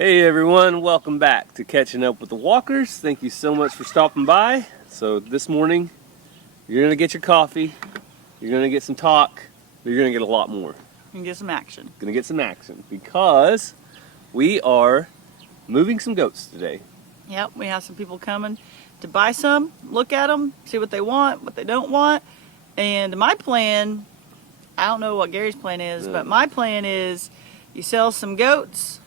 Hey everyone, welcome back to Catching Up with the Walkers. Thank you so much for stopping by. So this morning, you're going to get your coffee, you're going to get some talk, but you're going to get a lot more. And get some action. Going to get some action because we are moving some goats today. Yep, we have some people coming to buy some, look at them, see what they want, what they don't want. And my plan, I don't know what Gary's plan is, but my plan is you sell some goats,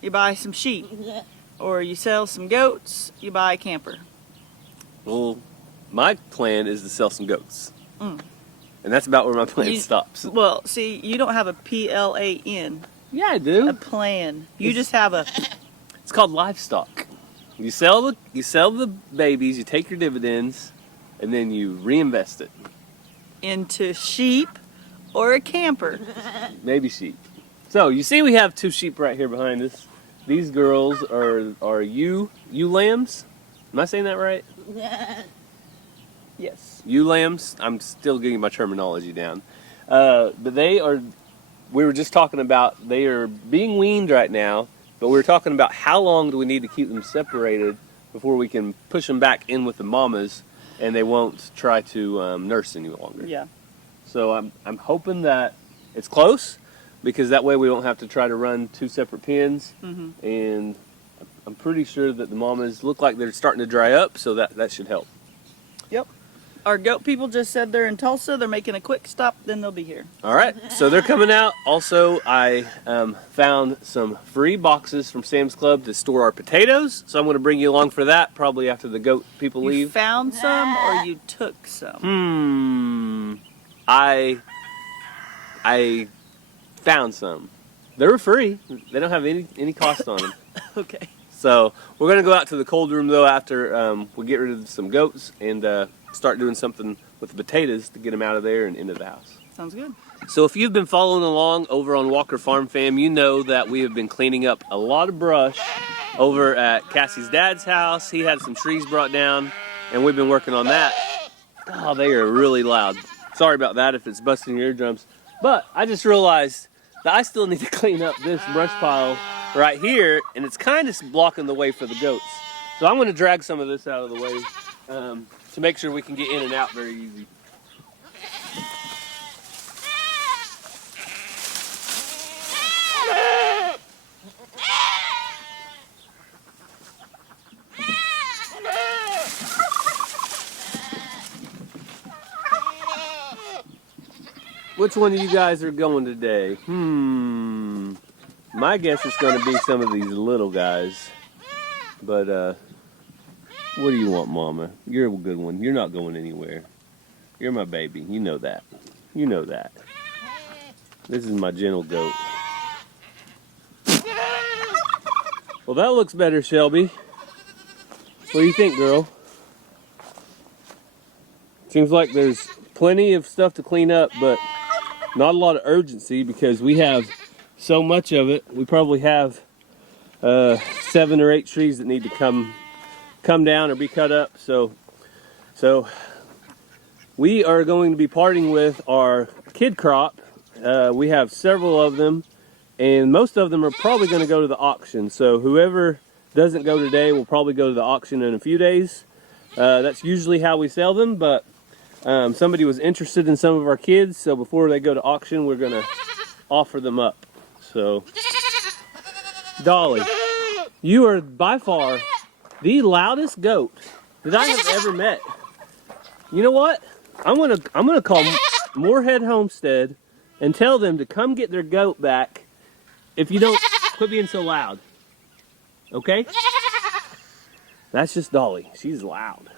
you buy some sheep, or you sell some goats, you buy a camper. Well, my plan is to sell some goats. And that's about where my plan stops. Well, see, you don't have a PLAN. Yeah, I do. A plan. You just have a... It's called livestock. You sell the babies, you take your dividends, and then you reinvest it. Into sheep or a camper. Maybe sheep. So, you see we have two sheep right here behind us. These girls are ewe lambs. Am I saying that right? Yes. Ewe lambs. I'm still getting my terminology down. But we were just talking about, they are being weaned right now, but we were talking about how long do we need to keep them separated before we can push them back in with the mamas and they won't try to nurse any longer. Yeah. So I'm hoping that it's close, because that way we don't have to try to run two separate pens. And I'm pretty sure that the mamas look like they're starting to dry up, so that should help. Yep. Our goat people just said they're in Tulsa. They're making a quick stop, then they'll be here. All right, so they're coming out. Also, I found some free boxes from Sam's Club to store our potatoes, so I'm going to bring you along for that, probably after the goat people leave. You found some or you took some? I found some. They were free. They don't have any cost on them. Okay. So we're going to go out to the cold room, though, after we get rid of some goats and start doing something with the potatoes to get them out of there and into the house. Sounds good. So if you've been following along over on Walker Farm Fam, you know that we have been cleaning up a lot of brush over at Cassie's dad's house. He had some trees brought down, and we've been working on that. Oh, they are really loud. Sorry about that if it's busting your eardrums. But I just realized that I still need to clean up this brush pile right here, and it's kind of blocking the way for the goats. So I'm going to drag some of this out of the way to make sure we can get in and out very easy. Which one of you guys are going today? My guess is going to be some of these little guys. But, what do you want, Mama? You're a good one. You're not going anywhere. You're my baby. You know that. You know that. This is my gentle goat. Well, that looks better, Shelby. What do you think, girl? Seems like there's plenty of stuff to clean up, but not a lot of urgency because we have so much of it. We probably have 7 or 8 trees that need to come down or be cut up. So we are going to be parting with our kid crop. We have several of them, and most of them are probably going to go to the auction. So whoever doesn't go today will probably go to the auction in a few days. That's usually how we sell them, but somebody was interested in some of our kids, so before they go to auction, we're going to offer them up. So, Dolly, you are by far the loudest goat that I have ever met. You know what? I'm gonna call Moorhead Homestead and tell them to come get their goat back if you don't quit being so loud. Okay? That's just Dolly. She's loud.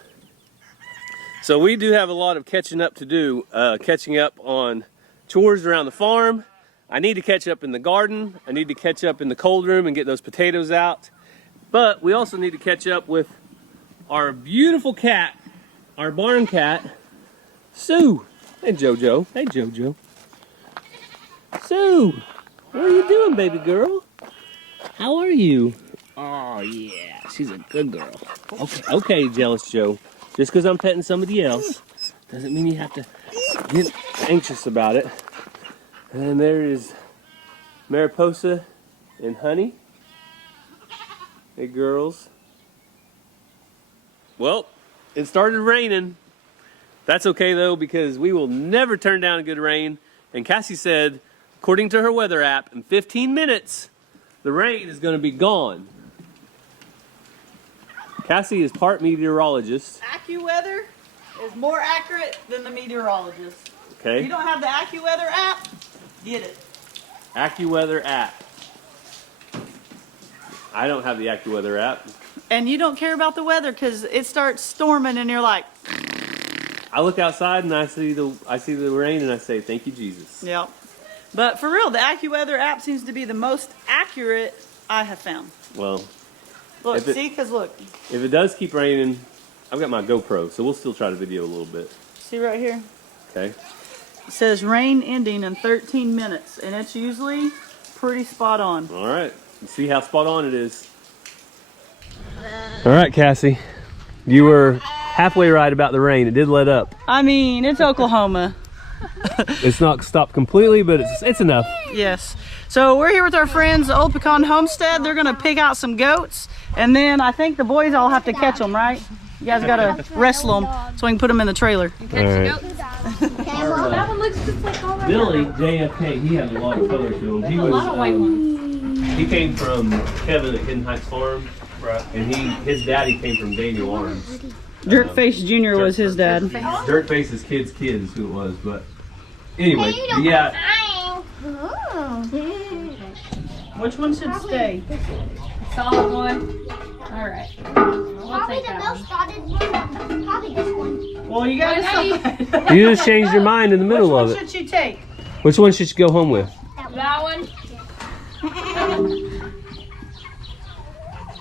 So we do have a lot of catching up to do, catching up on chores around the farm. I need to catch up in the garden. I need to catch up in the cold room and get those potatoes out. But we also need to catch up with our beautiful cat, our barn cat, Sue. Hey, Jojo. Hey, Jojo. Sue, what are you doing, baby girl? How are you? Oh, yeah, she's a good girl. Okay, Jealous Joe. Just because I'm petting somebody else doesn't mean you have to get anxious about it. And there is Mariposa and Honey. Hey, girls. Well, it started raining. That's okay, though, because we will never turn down a good rain. And Cassie said, according to her weather app, in 15 minutes, the rain is going to be gone. Cassie is part meteorologist. AccuWeather is more accurate than the meteorologist. Okay. If you don't have the AccuWeather app, get it. AccuWeather app. I don't have the AccuWeather app. And you don't care about the weather because it starts storming and you're like, I look outside and I see the rain and I say, thank you, Jesus. yep. But for real, the AccuWeather app seems to be the most accurate I have found. Well, Look, If it- see, because look, if it does keep raining, I've got my GoPro, so we'll still try to video a little bit. see right here? Okay. It says rain ending in 13 minutes, and it's usually pretty spot on. All right. Let's see how spot on it is. All right, Cassie. You were halfway right about the rain. It did let up. I mean, it's Oklahoma. It's not stopped completely, but it's enough. Yes. So we're here with our friends, the Old Pecan Homestead. They're going to pick out some goats, and then I think the boys all have to catch them, right? You guys got to wrestle them so we can put them in the trailer. All right. That one looks just like all right. Billy, JFK, he has a lot of color to him. He was, he came from Kevin at Hidden Heights Farm, right? And his daddy came from Daniel Arms. Jerkface Jr. was his dad. Dirtface's kid's kid is who it was, but anyway, yeah. Which one should stay? Solid one. All right. We'll Probably take the that most one. spotted one. Probably this one. Well, you got to decide. You just changed your mind in the Which middle one of it. should she take? Which one should you go home with? That one.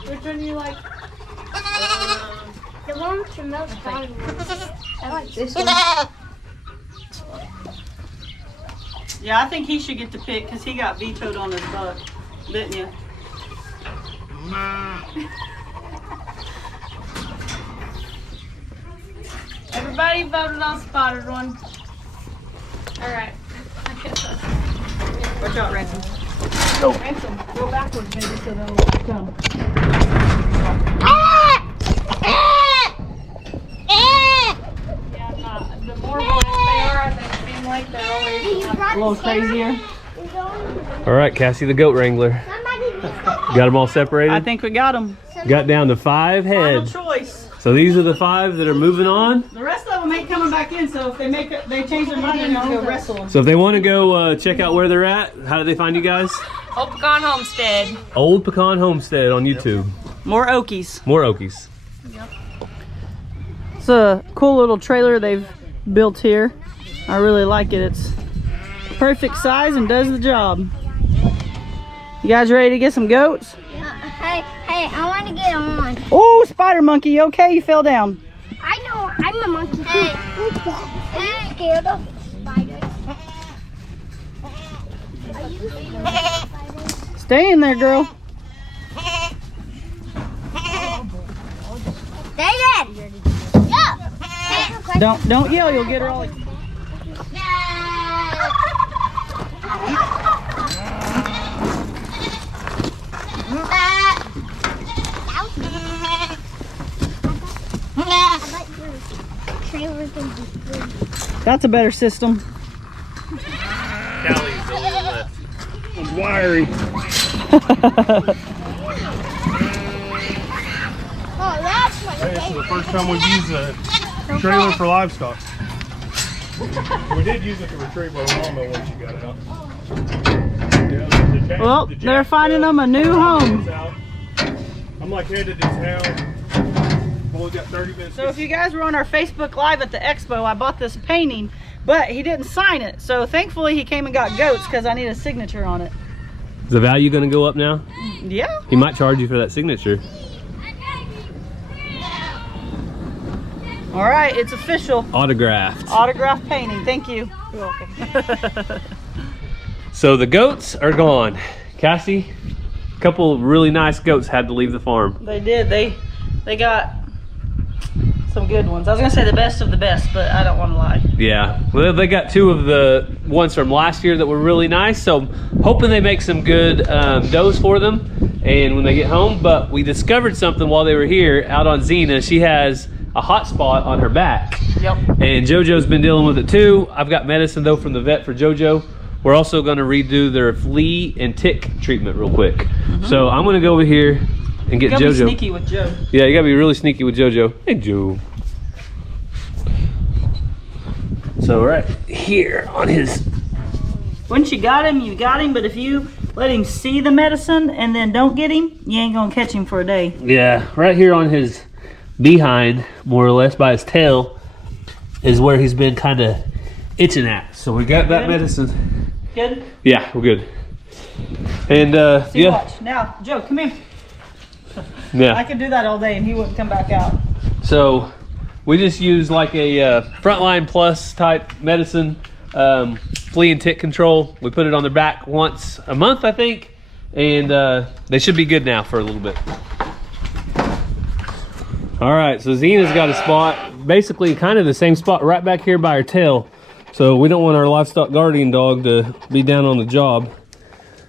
Which one do you like? The one with the most spotted one. I like this one. Yeah, I think he should get to pick because he got vetoed on his butt, didn't you? Everybody voted on spotted one. All right. Watch out, Ransom. Ransom, go backwards maybe so they'll come. Yeah, the more boys they are, I think it seems like they're always A little crazier. All right, Cassie, the goat wrangler. Got them all separated? I think we got them. Got down to 5 Final heads. choice. So these are the 5 that are moving on. The rest of them ain't coming back in, so if they change their mind, they're gonna go wrestle them. So if they want to go check out where they're at, how do they find you guys? Old Pecan Homestead. Old Pecan Homestead on YouTube. More Okies. More Okies. It's a cool little trailer they've built here. I really like it. It's perfect size and does the job. You guys ready to get some goats? Hey, I want to get on. Oh, spider monkey, you okay? You fell down. I know, I'm a monkey too. Are you scared of spiders? Are you scared of spiders? Stay in there, girl. David! Yeah! Don't yell, you'll get her all. That's a better system. Callie's a little left. It's wiry. Oh, that's what Hey, this is the first time we've used a trailer for livestock. We did use it to retrieve our lawnmower once you got out. Yeah, Well, they're finding them a new home. I'm like headed to town. Well, we got 30 minutes. So if you guys were on our Facebook Live at the expo, I bought this painting, but he didn't sign it. So thankfully he came and got goats because I need a signature on it. Is the value going to go up now? Yeah. He might charge you for that signature. All right, it's official. Autographed. Autograph painting. Thank you. You're welcome. So the goats are gone. Cassie, a couple really nice goats had to leave the farm. They did. They got some good ones. I was gonna say the best of the best, but I don't want to lie. Yeah, well, they got 2 of the ones from last year that were really nice. So I'm hoping they make some good does for them. and when they get home. But we discovered something while they were here out on Xena. She has a hot spot on her back. Yep. And JoJo's been dealing with it too. I've got medicine though from the vet for JoJo. We're also going to redo their flea and tick treatment real quick. So I'm going to go over here and get You gotta JoJo. be sneaky with Joe. Yeah, you got to be really sneaky with JoJo. Hey, Joe. So right here on his... Once you got him, you got him. But if you let him see the medicine and then don't get him, you ain't going to catch him for a day. Yeah, right here on his behind, more or less, by his tail, is where he's been kind of itching at. So we got that medicine. Good? Yeah, we're good. And See, yeah. watch. Now, Joe, come here. I Yeah. could do that all day and he wouldn't come back out. So we just use like a Frontline Plus type medicine, flea and tick control. We put it on their back once a month, I think, and they should be good now for a little bit. All right, so Xena's got a spot, basically kind of the same spot right back here by her tail. So we don't want our livestock guardian dog to be down on the job.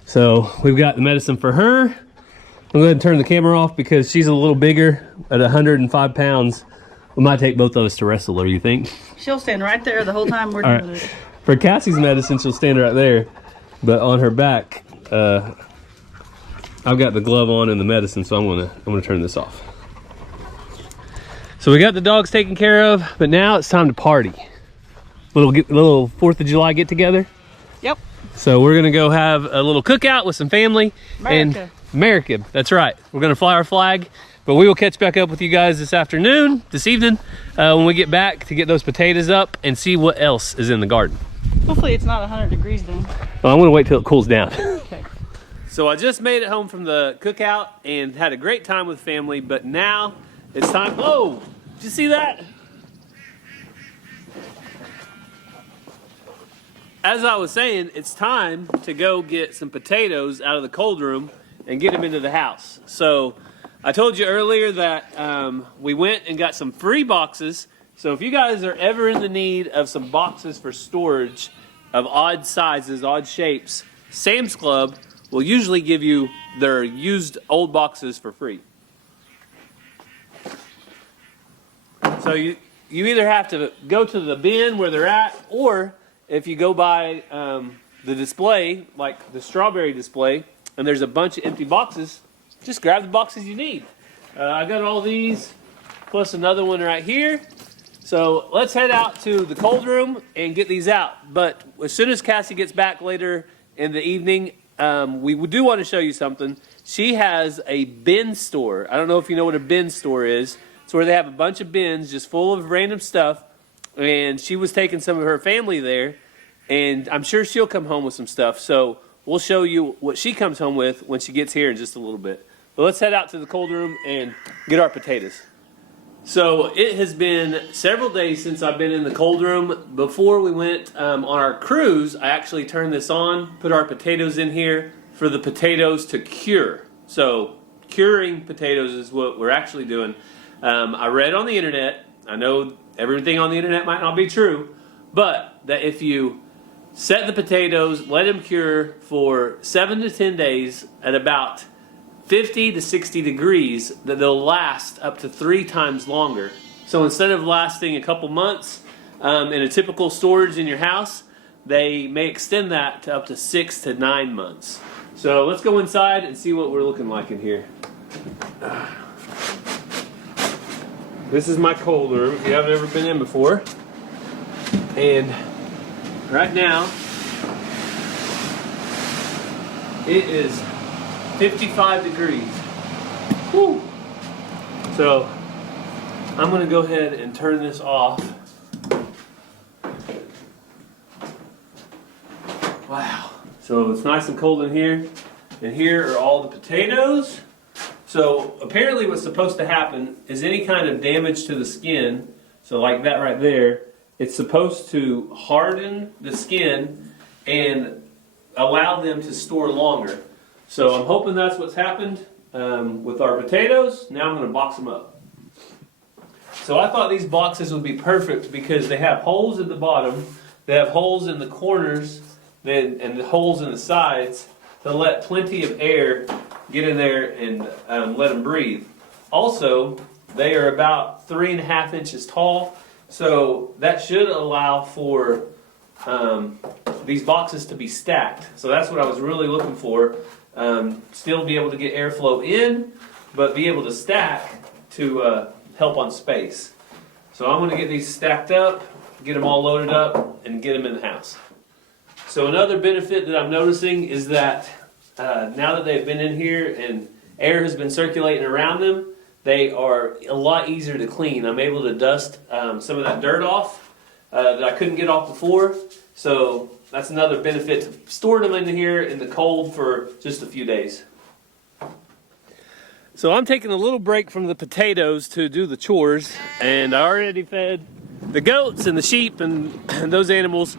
So we've got the medicine for her. I'm going to go ahead and turn the camera off because she's a little bigger at 105 pounds. We might take both of us to wrestle her, you think? She'll stand right there the whole time we're All doing right. it. For Cassie's medicine, she'll stand right there. But on her back, I've got the glove on and the medicine, so I'm gonna turn this off. So we got the dogs taken care of, but now it's time to party. Little 4th of July get together. Yep. So we're gonna go have a little cookout with some family. America. And America, that's right. We're gonna fly our flag, but we will catch back up with you guys this evening, when we get back to get those potatoes up and see what else is in the garden. Hopefully it's not 100 degrees then. Well, I'm gonna wait till it cools down. Okay. So I just made it home from the cookout and had a great time with family, but now it's time. Whoa, did you see that? As I was saying, it's time to go get some potatoes out of the cold room and get them into the house. So I told you earlier that we went and got some free boxes. So if you guys are ever in the need of some boxes for storage of odd sizes, odd shapes, Sam's Club will usually give you their used old boxes for free. So you either have to go to the bin where they're at, or if you go by the display, like the strawberry display, and there's a bunch of empty boxes, just grab the boxes you need. I got all these, plus another one right here. So let's head out to the cold room and get these out. But as soon as Cassie gets back later in the evening, we do want to show you something. She has a bin store. I don't know if you know what a bin store is. It's where they have a bunch of bins just full of random stuff. And she was taking some of her family there, and I'm sure she'll come home with some stuff. So we'll show you what she comes home with when she gets here in just a little bit. But let's head out to the cold room and get our potatoes. So it has been several days since I've been in the cold room. Before we went on our cruise, I actually turned this on, put our potatoes in here for the potatoes to cure. So curing potatoes is what we're actually doing. I read on the internet, I know everything on the internet might not be true, but that if you set the potatoes, let them cure for 7 to 10 days at about 50 to 60 degrees, that they'll last up to 3 times longer. So instead of lasting a couple months in a typical storage in your house, they may extend that to up to 6 to 9 months. So let's go inside and see what we're looking like in here. This is my cold room, if you haven't ever been in before. And right now, it is 55 degrees. Woo. So I'm gonna go ahead and turn this off. Wow. So it's nice and cold in here. And here are all the potatoes. So apparently what's supposed to happen is any kind of damage to the skin, so like that right there, it's supposed to harden the skin and allow them to store longer. So I'm hoping that's what's happened with our potatoes. Now I'm going to box them up. So I thought these boxes would be perfect because they have holes at the bottom, they have holes in the corners, and the holes in the sides to let plenty of air get in there and let them breathe. Also, they are about 3.5 inches tall, so that should allow for these boxes to be stacked. So that's what I was really looking for. Still be able to get airflow in, but be able to stack to help on space. So I'm going to get these stacked up, get them all loaded up, and get them in the house. So another benefit that I'm noticing is that now that they've been in here and air has been circulating around them, they are a lot easier to clean. I'm able to dust some of that dirt off that I couldn't get off before. So that's another benefit to store them in here in the cold for just a few days. So I'm taking a little break from the potatoes to do the chores, and I already fed the goats and the sheep and those animals.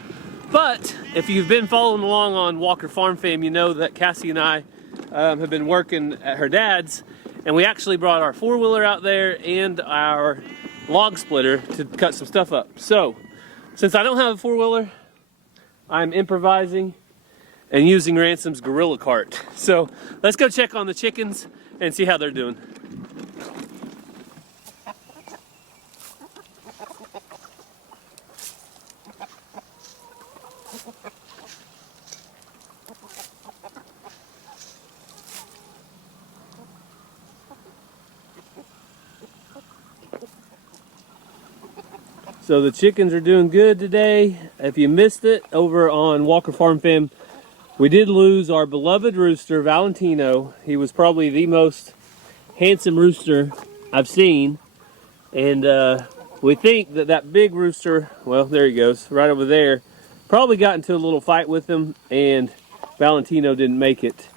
But if you've been following along on Walker Farm Fam, you know that Cassie and I have been working at her dad's, and we actually brought our four-wheeler out there and our log splitter to cut some stuff up. So since I don't have a four-wheeler, I'm improvising and using Ransom's gorilla cart. So let's go check on the chickens and see how they're doing. So the chickens are doing good today. If you missed it over on Walker Farm Fam, we did lose our beloved rooster, Valentino. He was probably the most handsome rooster I've seen. And we think that that big rooster, well, there he goes, right over there, probably got into a little fight with him, and Valentino didn't make it.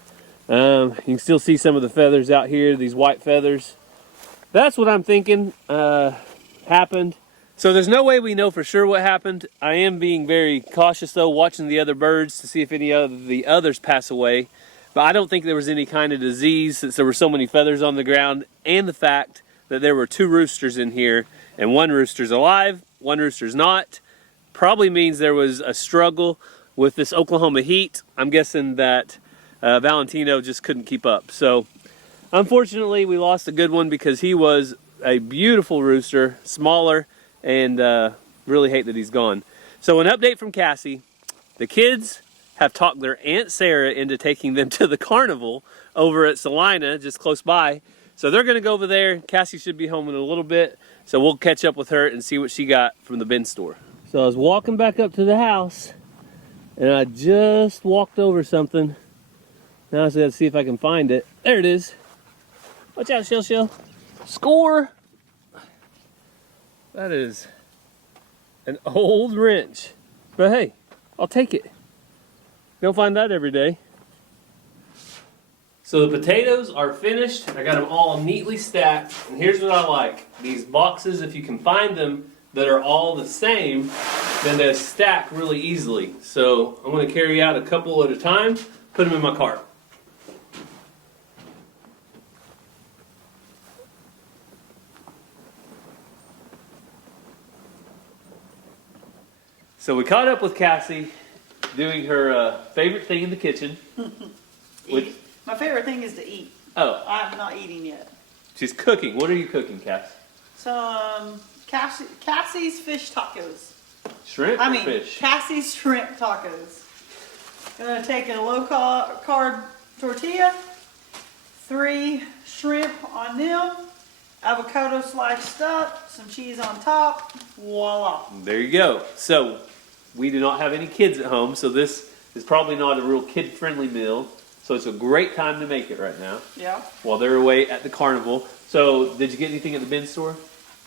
You can still see some of the feathers out here, these white feathers. That's what I'm thinking happened. So there's no way we know for sure what happened. I am being very cautious though, watching the other birds to see if any of the others pass away. But I don't think there was any kind of disease since there were so many feathers on the ground, and the fact that there were two roosters in here and one rooster's alive, one rooster's not, probably means there was a struggle with this Oklahoma heat. I'm guessing that Valentino just couldn't keep up. So unfortunately we lost a good one because he was a beautiful rooster, smaller, and really hate that he's gone. So an update from Cassie. The kids have talked their Aunt Sarah into taking them to the carnival over at Salina, just close by. So they're gonna go over there. Cassie should be home in a little bit, so we'll catch up with her and see what she got from the bin store. So I was walking back up to the house, and I just walked over something. Now I just gotta see if I can find it. There it is. Watch out, Shell. Score! That is an old wrench, but hey, I'll take it. You don't find that every day. So the potatoes are finished. I got them all neatly stacked, and here's what I like. These boxes, if you can find them that are all the same, then they stack really easily. So I'm going to carry out a couple at a time, put them in my cart. So we caught up with Cassie doing her favorite thing in the kitchen. My favorite thing is to eat. Oh. I'm not eating yet. She's cooking. What are you cooking, Cass? Some Cassie's fish tacos. Shrimp or fish? Cassie's shrimp tacos. Gonna take a low carb tortilla, 3 shrimp on them, avocado sliced up, some cheese on top, voila. There you go. So we do not have any kids at home, so this is probably not a real kid-friendly meal. So it's a great time to make it right now. Yeah. While they're away at the carnival. So did you get anything at the bin store?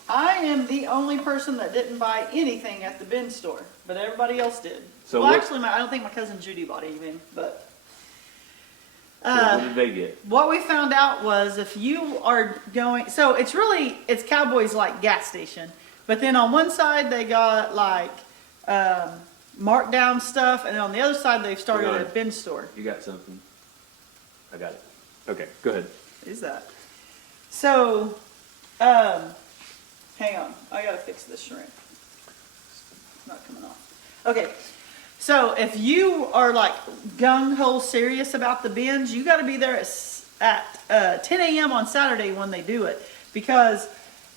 I am the only person that didn't buy anything at the bin store, but everybody else did. So well, actually, I don't think my cousin Judy bought anything, but. So what did they get? What we found out was if you are going, so it's Cowboys like gas station, but then on one side they got like markdown stuff, and then on the other side they've started a bin store. You got something? I got it. Okay, go ahead. What is that? So, hang on, I gotta fix this shrimp. It's not coming off. Okay. So if you are like gung-ho serious about the bins, you got to be there at 10 a.m. on Saturday when they do it, because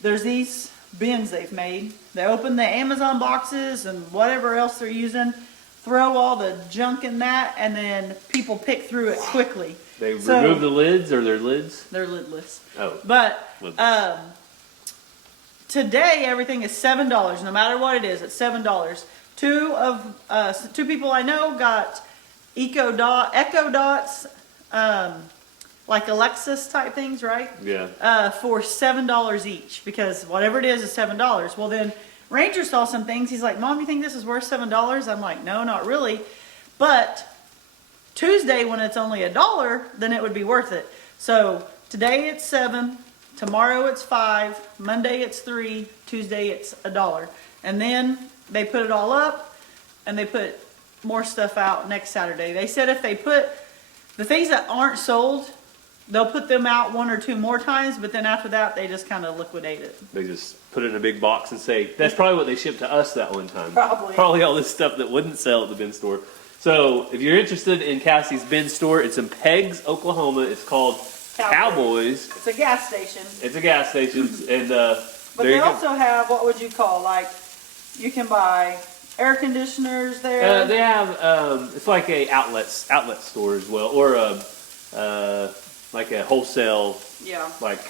there's these bins they've made. They open the Amazon boxes and whatever else they're using, throw all the junk in that, and then people pick through it quickly. They remove the lids, or their lids? They're lidless. Oh. But today everything is $7. No matter what it is, it's $7. Two people I know got Echo Dots, like Alexis type things, right? Yeah. For $7 each, because whatever it is $7. Well, then Ranger saw some things. He's like, Mom, you think this is worth $7? I'm like, no, not really. But Tuesday, when it's only $1, then it would be worth it. So today it's $7, tomorrow it's $5, Monday it's $3, Tuesday it's $1. And then they put it all up and they put more stuff out next Saturday. They said if they put the things that aren't sold, they'll put them out 1 or 2 more times, but then after that, they just kind of liquidate it. They just put it in a big box and say, that's probably what they shipped to us that one time. Probably. Probably all this stuff that wouldn't sell at the bin store. So if you're interested in Cassie's bin store, it's in Peggs, Oklahoma. It's called Cowboys. It's a gas station. It's a gas station. And but they also have, what would you call, like, you can buy air conditioners there. They have, it's like a outlet store as well, or like a wholesale, Yeah. like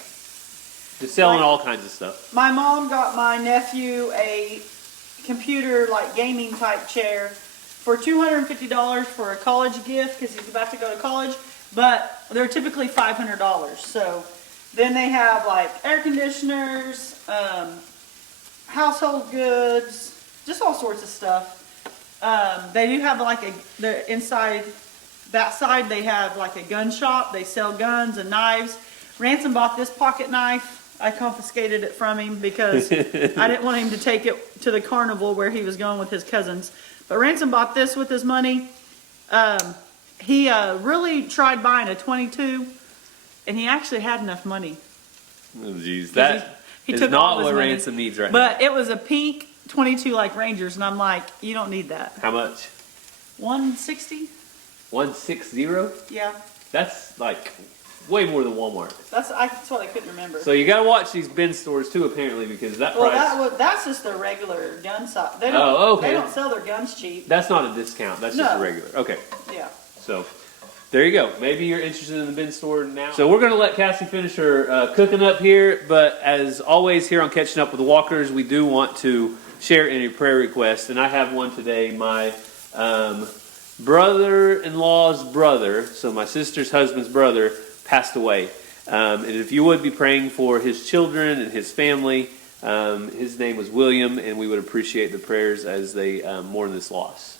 just selling all kinds of stuff. My mom got my nephew a computer, like gaming type chair for $250 for a college gift because he's about to go to college, but they're typically $500. So then they have like air conditioners, household goods, just all sorts of stuff. They do have like the inside, that side they have like a gun shop. They sell guns and knives. Ransom bought this pocket knife. I confiscated it from him because I didn't want him to take it to the carnival where he was going with his cousins. But Ransom bought this with his money. He really tried buying a .22, and he actually had enough money. Oh, geez, that he is took not all his what money. Ransom needs right now. But it was a pink .22 like Rangers, and I'm like, you don't need that. How much? $160? 160? Yeah. That's like way more than Walmart. That's what I couldn't remember. So you gotta watch these bin stores too, apparently, because that price. That's just their regular gun shop. They okay. They don't sell their guns cheap. That's not a discount. That's just a regular. Okay. Yeah. So there you go. Maybe you're interested in the bin store now. So we're gonna let Cassie finish her cooking up here, but as always here on Catching Up with the Walkers, we do want to share any prayer requests, and I have one today. My brother-in-law's brother, so my sister's husband's brother, passed away. And if you would be praying for his children and his family, his name was William, and we would appreciate the prayers as they mourn this loss.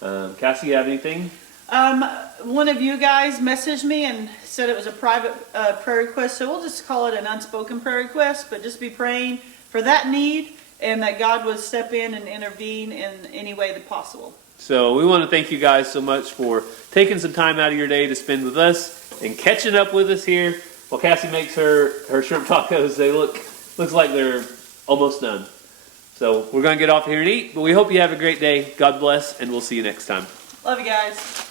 Cassie, you have anything? One of you guys messaged me and said it was a private prayer request, so we'll just call it an unspoken prayer request, but just be praying for that need and that God would step in and intervene in any way that possible. So we want to thank you guys so much for taking some time out of your day to spend with us and catching up with us here while Cassie makes her shrimp tacos. They looks like they're almost done. So we're going to get off here and eat, but we hope you have a great day. God bless, and we'll see you next time. Love you guys.